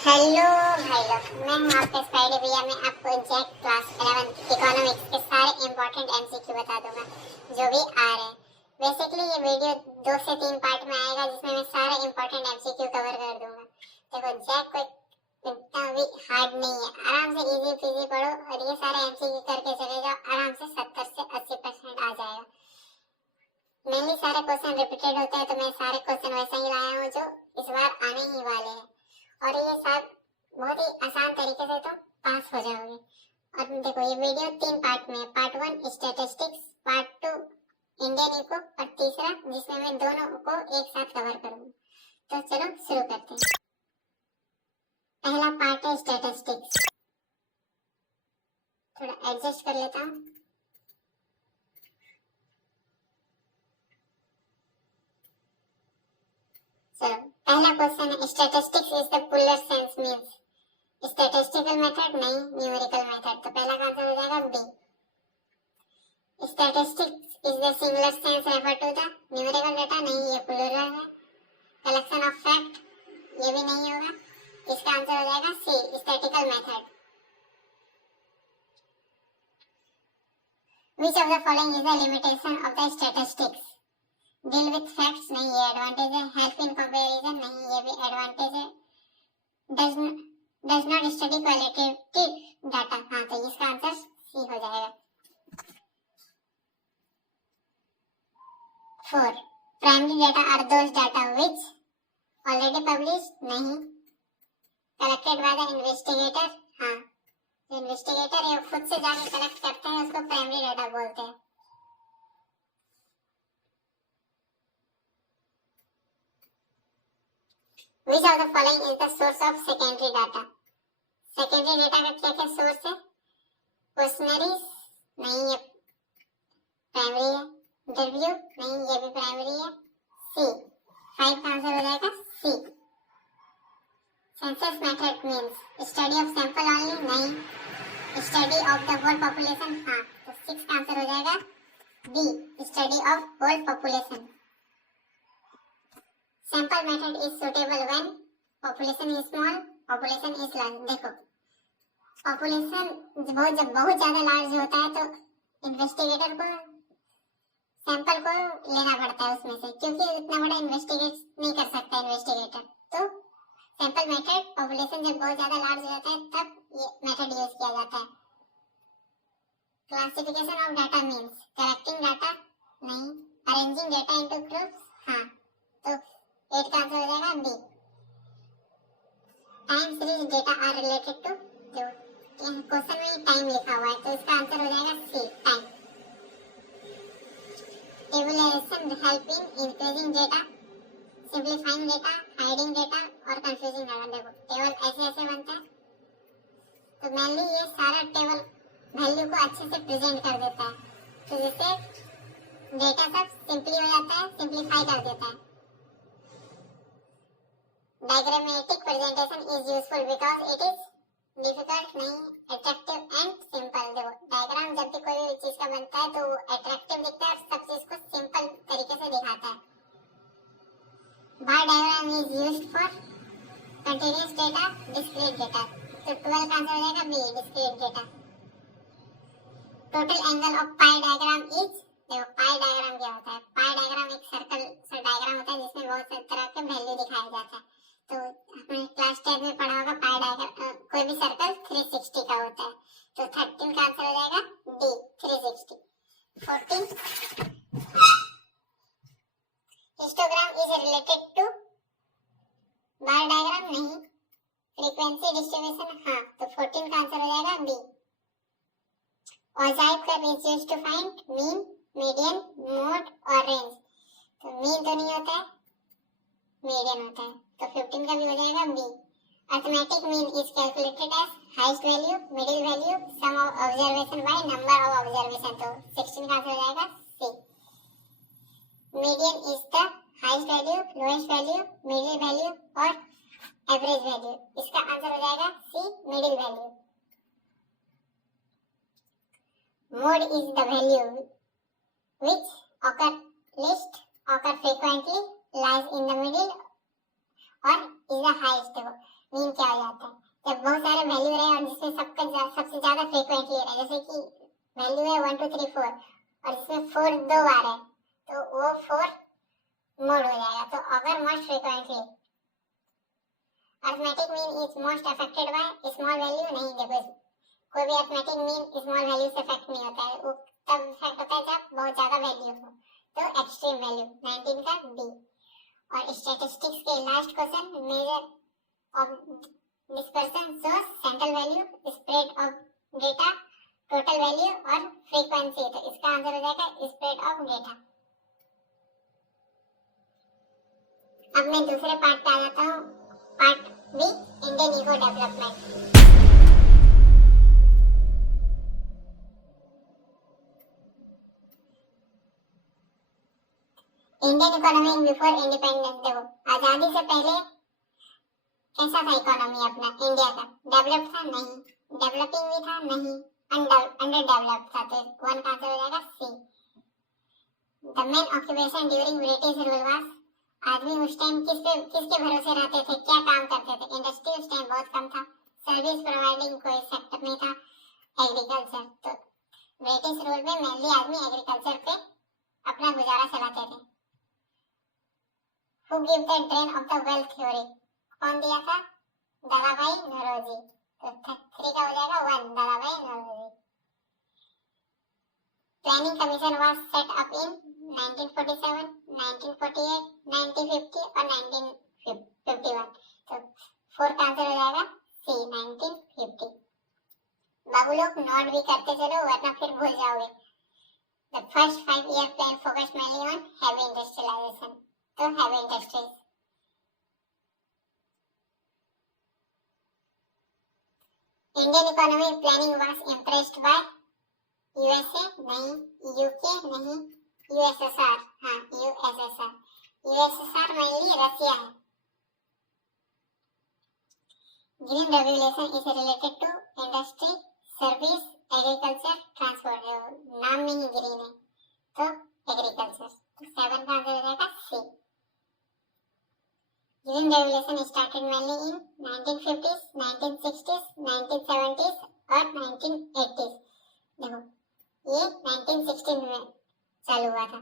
Hello भाई लोग, मैं हूँ आपका स्पाइडी भैया। मैं आपको जैक क्लास 11 इकोनॉमिक्स के सारे इम्पोर्टेंट एमसीक्यू बता दूंगा जो भी आ रहे हैं। बेसिकली ये वीडियो 2 से 3 पार्ट में आएगा जिसमें मैं सारे इम्पोर्टेंट एमसीक्यू कवर कर दूंगा। देखो, जैक कोई इतना भी हार्ड नहीं है, आराम से इजी पीजी पढ़ो और ये सारे एमसीक्यू करके चले जाओ, आराम से 70 से 80% आ जाएगा। मेनली सारे क्वेश्चन रिपीटेड होते हैं, तो मैं सारे क्वेश्चन वैसे ही लाया हूँ जो इस बार आने ही वाले हैं, और ये सब बहुत ही आसान तरीके से तो पास हो जाओगे। और देखो, ये वीडियो 3 पार्ट में है। Part 1 statistics, part 2 Indian eco, और तीसरा जिसमें मैं दोनों को एक साथ कवर करूंगा। तो चलो शुरू करते हैं। पहला पार्ट है स्टैटिस्टिक्स। थोड़ा एडजस्ट कर लेता हूँ। चलो, पहला क्वेश्चन है statistics is the plural sense means statistical method, नहीं न्यूमेरिकल मेथड। तो पहला का आंसर हो जाएगा B. Statistics is the singular sense refer to the numerical data, नहीं ये प्लूरल है। कलेक्शन ऑफ फैक्ट, ये भी नहीं होगा। इसका आंसर हो जाएगा C, statical method. Which of the following is the limitation of the statistics? Deal with facts, नहीं ये एडवांटेज है। हेल्प इन कंपैरिजन, नहीं ये भी एडवांटेज है। Does not study qualitative data, हाँ तो इसका आंसर सी हो जाएगा। 4 primary data are those data which already published, नहीं। कलेक्टेड बाय द इन्वेस्टिगेटर, हाँ जो इन्वेस्टिगेटर है खुद से जाके कलेक्ट करते हैं उसको प्राइमरी डाटा बोलते हैं। Which of the following is the source of secondary data? Secondary data का क्या क्या सोर्स है? क्वेश्चनरीज, नहीं ये प्राइमरी है। इंटरव्यू, नहीं ये भी प्राइमरी है। सी 5 का आंसर हो जाएगा C. Census method means study of sample only, नहीं। Study of the whole population, हाँ तो 6 का आंसर हो जाएगा B, study of whole population. Sample method is suitable when population is small, population is large. देखो, population जब बहुत ज्यादा लार्ज होता है तो इन्वेस्टिगेटर को सैंपल को लेना पड़ता है उसमें से, क्योंकि इतना बड़ा इन्वेस्टिगेट नहीं कर सकता इन्वेस्टिगेटर। तो सैंपल मेथड, पॉपुलेशन जब बहुत ज्यादा लार्ज हो जाता है तब ये मेथड यूज किया जाता है। Classification of data means collecting data, नहीं। अरेंजिंग डाटा इनटू ग्रुप्स, हाँ तो 8 का आंसर हो जाएगा B. Time series data are related to, जो क्वेश्चन में टाइम लिखा हुआ है तो इसका आंसर हो जाएगा C, time. Tabulation help in increasing data, simplifying data, hiding data और कंफ्यूजिंग डाटा। देखो, टेबल ऐसे ऐसे बनता है तो मेनली ये सारा टेबल वैल्यू को अच्छे से प्रेजेंट कर देता है, तो जिससे डेटा सब सिंपली हो जाता है, सिंपलीफाई कर देता है। Diagrammatic presentation is useful because it is difficult, नहीं। Attractive and simple. देखो, डायग्राम जब भी कोई चीज का बनता है तो अट्रैक्टिव दिखता है और सब चीज को सिंपल तरीके से दिखाता है। Bar diagram is used for continuous data, discrete data. तो 12 का आंसर हो जाएगा B, discrete data. Total angle of pie diagram is, देखो पाई डायग्राम क्या होता है? पाई डायग्राम एक सर्कल सा डायग्राम होता है जिसमें बहुत सारे तरह के वैल्यू दिखाया जाता है। तो आपने क्लास 10 में पढ़ा होगा पाई डायग्राम, कोई भी सर्कल 360 का होता है। तो 13 का आंसर हो जाएगा D, 360। 14 histogram is related to bar diagram, नहीं। फ्रीक्वेंसी डिस्ट्रीब्यूशन, हाँ तो 14 का आंसर हो जाएगा B. Mosaic curve is used to find mean, median, mode और range। तो mean तो नहीं होता है, median होता है, तो 15 का भी हो जाएगा B। Arithmetic mean is calculated as highest value, middle value, sum of observation by number of observation। तो 16 का आंसर हो जाएगा C। Median is the highest value, lowest value, middle value और average value। इसका आंसर हो जाएगा C, middle value। Mode is the value which occur least, occur frequently, lies in the middle और is the highest। Mean क्या हो जाता है? जब बहुत सारे वैल्यू रहे और जिसमें सबसे ज्यादा फ्रीक्वेंटली रहे, जैसे कि वैल्यू है 1 2 3 4 और जिसमें 4 दो बार है, तो वो 4 मोड हो जाएगा। तो अगर most frequently arithmetic mean is most affected by small value, नहीं, देखो कोई भी अरिथमेटिक मीन स्मॉल वैल्यू से अफेक्ट नहीं होता है, वो तब इफेक्ट होता है जब बहुत ज्यादा वैल्यू हो। तो एक्सट्रीम वैल्यू 19 का बी। और स्टैटिस्टिक्स के last question, measure of dispersion shows central value, spread of data, total value और फ्रीक्वेंसी। तो इसका आंसर हो जाएगा स्प्रेड ऑफ डेटा। अब मैं दूसरे पार्ट पे आ जाता हूँ, part B, Indian eco development. Indian economy before independence. देखो आजादी से पहले कैसा था इकोनॉमी अपना इंडिया का? डेवलप्ड था? नहीं। डेवलपिंग भी था? नहीं। अंडर डेवलप्ड था। तो वन का आंसर हो जाएगा C. The main occupation during British rule was, आदमी उस टाइम किसके भरोसे रहते थे, क्या काम करते थे? इंडस्ट्री उस टाइम बहुत कम था, सर्विस प्रोवाइडिंग कोई सेक्टर नहीं था, एग्रीकल्चर। तो ब्रिटिश रूल में मेनली आदमी एग्रीकल्चर पे अपना गुजारा चलाते थे। Who gave the drain of the wealth theory? कौन दिया था? दादाभाई नौरोजी। तो 3 का हो जाएगा 1, Dadabhai Naoroji. Planning commission was set up in 1947, 1948, 1950 और 1951। तो 4 का आंसर हो जाएगा सी, 1950। बाबू लोग नोट भी करते चलो वरना फिर भूल जाओगे। The first 5-year plan focused mainly on heavy industrialization. तो heavy industries। Indian economy planning was impressed by USA, नहीं, UK, नहीं, USSR, हाँ USSR। USSR mainly रसिया है। Green regulation is related to industry, service, agriculture, transport। नाम में ही green है तो agriculture. तो 7 का आंसर हो जाएगा सी। Green revolution started mainly in 1950s, 1960s, 1970s और 1980s। देखो ये 1916 में चालू हुआ था।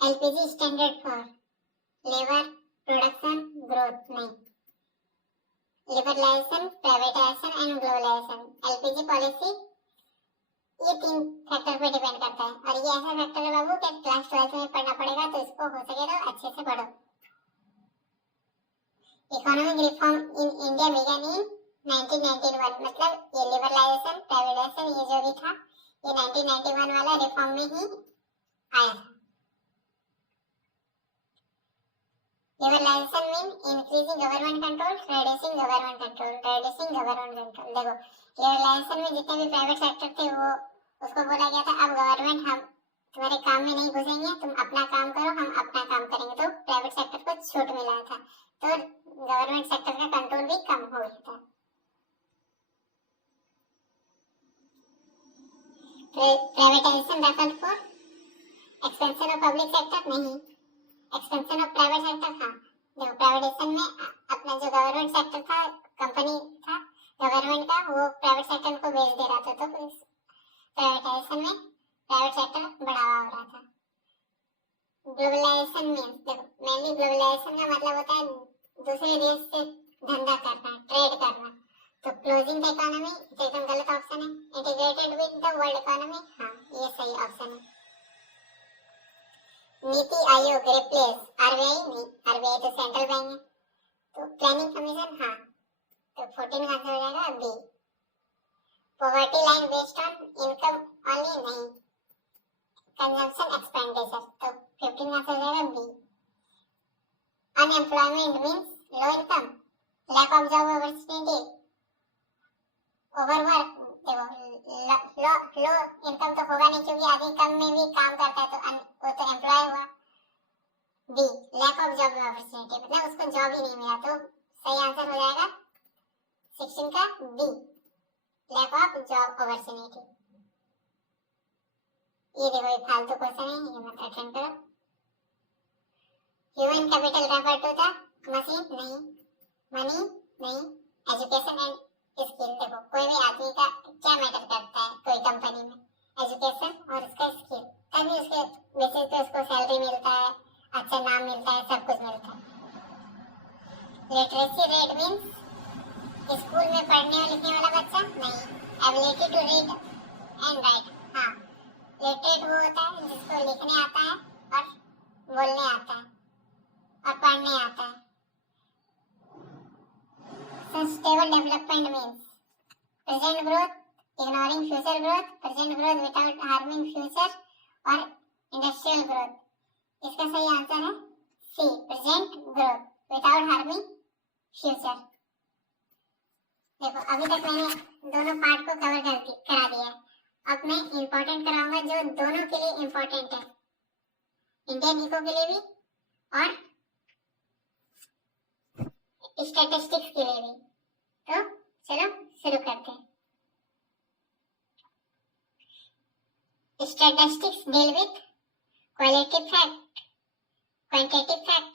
LPG standard for labour production growth, नहीं, liberalisation, privatisation and globalisation. LPG policy ये 3 फैक्टर पे डिपेंड करता है और ये ऐसा फैक्टर है बाबू कि क्लास 12 में पढ़ना पड़ेगा, तो इसको हो सके तो अच्छे से पढ़ो। Economic reform in India began in 1991, मतलब ये लिबरलाइजेशन प्राइवेटाइजेशन ये जो भी था ये 1991 वाला रिफॉर्म में ही आया था। Liberalisation mean increasing government control, reducing government control, reducing government control. देखो लिबरलाइजेशन में जितने भी प्राइवेट सेक्टर थे वो उसको बोला गया था अब गवर्नमेंट हम तुम्हारे काम में नहीं घुसेंगे, तुम अपना काम करो, हम अपना काम करेंगे। तो प्राइवेट सेक्टर को छूट मिला था, तो गवर्नमेंट सेक्टर का कंट्रोल भी कम हो गया था। Privatisation refer for expansion of public sector, नहीं, एक्सपेंशन ऑफ प्राइवेट सेक्टर था। देखो प्राइवेटाइजेशन में अपना जो गवर्नमेंट सेक्टर था, कंपनी था गवर्नमेंट का, वो प्राइवेट सेक्टर को बेच दे रहा था, तो प्राइवेटाइजेशन में प्राइवेट सेक्टर बढ़ावा हो रहा था। ग्लोबलाइजेशन मींस, देखो मेनली ग्लोबलाइजेशन का मतलब होता है दूसरे देश से धंधा करना, ट्रेड करना। तो क्लोजिंग द इकोनॉमी तो एकदम गलत ऑप्शन है। Integrated with the world economy, हाँ ये सही ऑप्शन है। नीति आयोग रिप्लेस आरबीआई, नहीं, आरबीआई तो सेंट्रल बैंक है। तो प्लानिंग कमीशन, हाँ, तो 14 का आंसर हो जाएगा B. Poverty line based on income only, नहीं, कंजम्पशन एक्सपेंडिचर, तो 15 का आंसर हो जाएगा B. Unemployment means low income, lack of job opportunity, overwork. देखो लो इनकम तो होगा नहीं क्योंकि आदमी कम में भी काम करता है, तो वो तो एम्प्लॉय हुआ। B lack of job opportunity, मतलब उसको जॉब ही नहीं मिला, तो सही आंसर हो जाएगा 16 का B, lack of job opportunity. ये देखो ये फालतू क्वेश्चन है, ये मत अटेंड करो। Human capital refer to the machine, नहीं, मनी नहीं, एजुकेशन एंड स्किल। देखो कोई भी आदमी का क्या मैटर करता है कोई कंपनी में, एजुकेशन और उसका स्किल, तभी उसके बेसिस पे उसको सैलरी मिलता है, अच्छा नाम मिलता है, सब कुछ मिलता है। लिटरेसी रेट मीन्स स्कूल में पढ़ने और लिखने वाला बच्चा नहीं, ability to read and write. हाँ, लिटरेट वो होता है जिसको लिखने आता है और बोलने आता है और पढ़ने आता है। Sustainable development means present growth ignoring future growth, present growth without harming future और इंडस्ट्रियल ग्रोथ। इसका सही आंसर है C, present growth without harming future. देखो अभी तक मैंने दोनों पार्ट को करा दिया है। अब मैं इंपॉर्टेंट कराऊंगा जो दोनों के लिए इंपॉर्टेंट है, इंडियन इको के लिए भी और स्टैटिस्टिक्स के लिए भी। तो चलो शुरू करते हैं। Statistics deal with qualitative fact, quantitative fact,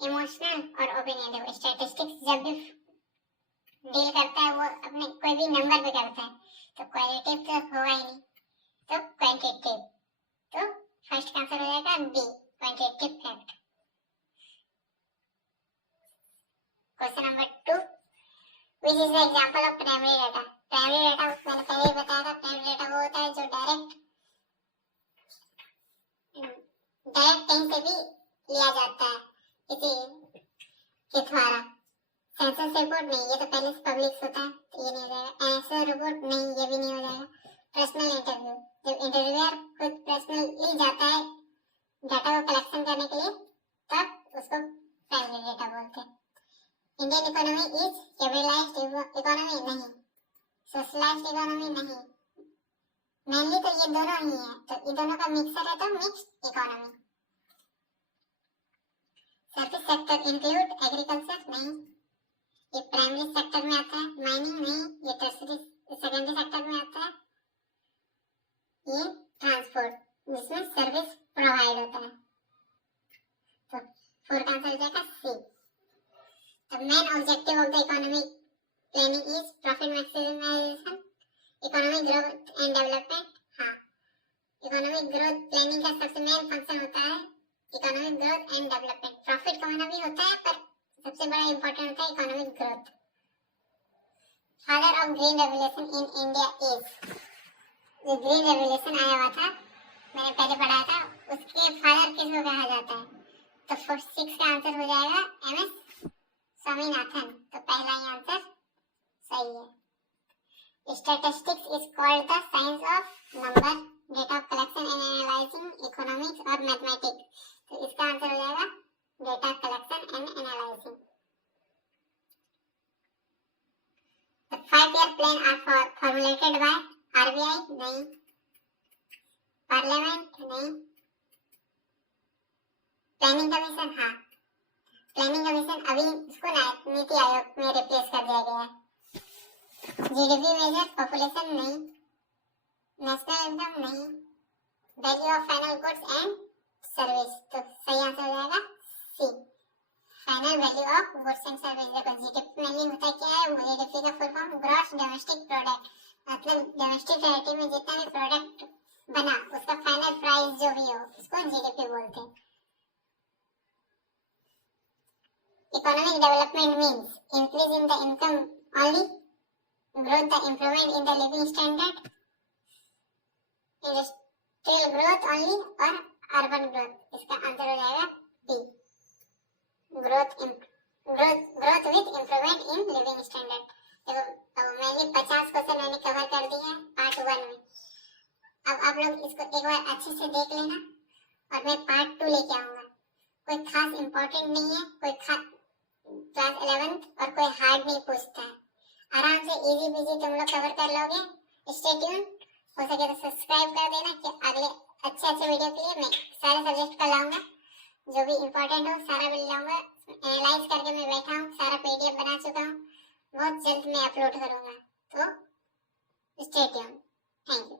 emotional और ओपिनियन। देखो स्टैटिस्टिक्स जब भी डील करता है वो अपने कोई भी नंबर पे करता है, तो क्वालिटेटिव तो होगा ही नहीं, तो क्वांटिटेटिव। तो फर्स्ट का आंसर हो जाएगा B, quantitative fact. Question number 2, which is the example of primary data. Primary data मैंने पहले ही बताया था, प्राइमरी डाटा वो होता है जो डायरेक्ट कहीं से भी लिया जाता है किसी के द्वारा। सेंसस रिपोर्ट नहीं, ये तो पहले से पब्लिक होता है, तो ये नहीं हो जाएगा। एनएसओ रिपोर्ट नहीं, ये भी नहीं हो जाएगा। पर्सनल इंटरव्यू, जब इंटरव्यूअर खुद पर्सनली जाता है डाटा को कलेक्शन करने के लिए, तब उसको प्राइमरी डाटा बोलते हैं। Indian economy is capitalised economy नहीं, सोशलाइज्ड इकोनॉमी नहीं, मेनली तो ये दोनों ही है, तो इन दोनों का मिक्सर है तो mixed economy. Service sector include agriculture नहीं, ये प्राइमरी सेक्टर में आता है। माइनिंग नहीं, ये टर्शरी सेकेंडरी सेक्टर में आता है। ये ट्रांसपोर्ट जिसमें सर्विस प्रोवाइड होता है। तो 4 का आंसर हो जाएगा सी। The main objective of the economic planning is profit maximization, economic growth and development। हाँ, economic growth planning का सबसे मेन फंक्शन होता है economic growth and development। Profit कमाना भी होता है, पर सबसे बड़ा इंपॉर्टेंट होता है economic growth. Father of green revolution in India is, जो ग्रीन रेवोल्यूशन आया हुआ था मैंने पहले पढ़ा था, उसके फादर किसको कहा जाता है? तो 6 का आंसर हो जाएगा एमएस स्वामीनाथन। तो पहला ही आंसर सही है। Statistics is called the science of number, data collection and analysing, economics और मैथमेटिक्स। तो इसका आंसर हो जाएगा data collection and analysing. The 5-year plan are formulated by RBI नहीं, पार्लियामेंट नहीं, प्लानिंग कमीशन। हाँ, प्लानिंग कमीशन अभी इसको नीति आयोग में रिप्लेस कर दिया गया है। जीडीपी मेजर पॉपुलेशन नहीं, नेशनल इनकम नहीं, value of final goods and service. तो सही आंसर हो जाएगा C, final value of goods and service. देखो जीडीपी मेनली होता क्या है, वो जीडीपी का full form gross domestic product, मतलब डोमेस्टिक टेरिटरी में जितना भी प्रोडक्ट बना उसका फाइनल प्राइस जो भी हो उसको जीडीपी बोलते हैं। Economic development means increase in the income only, growth the improvement in the living standard, industrial growth only और अर्बन ग्रोथ। इसका आंसर हो जाएगा B, growth with improvement in living standard. देखो मैंने 50 क्वेश्चन मैंने कवर कर दिए हैं पार्ट 1 में। अब आप लोग इसको एक बार अच्छे से देख लेना और मैं पार्ट 2 लेके आऊंगा। कोई खास इंपॉर्टेंट नहीं है, कोई क्लास 11th और कोई हार्ड नहीं पूछता है, आराम से इजी पीजी तुम लोग कवर कर लोगे। स्टे ट्यून, हो सके तो सब्सक्राइब कर देना कि अगले अच्छे वीडियो के लिए मैं सारे सब्जेक्ट का लाऊंगा, जो भी इंपॉर्टेंट हो सारा भी लाऊंगा। एनालाइज करके मैं बैठा हूँ, सारा पीडीएफ बना चुका हूँ, बहुत जल्द मैं अपलोड करूंगा। तो स्टे ट्यून, थैंक यू।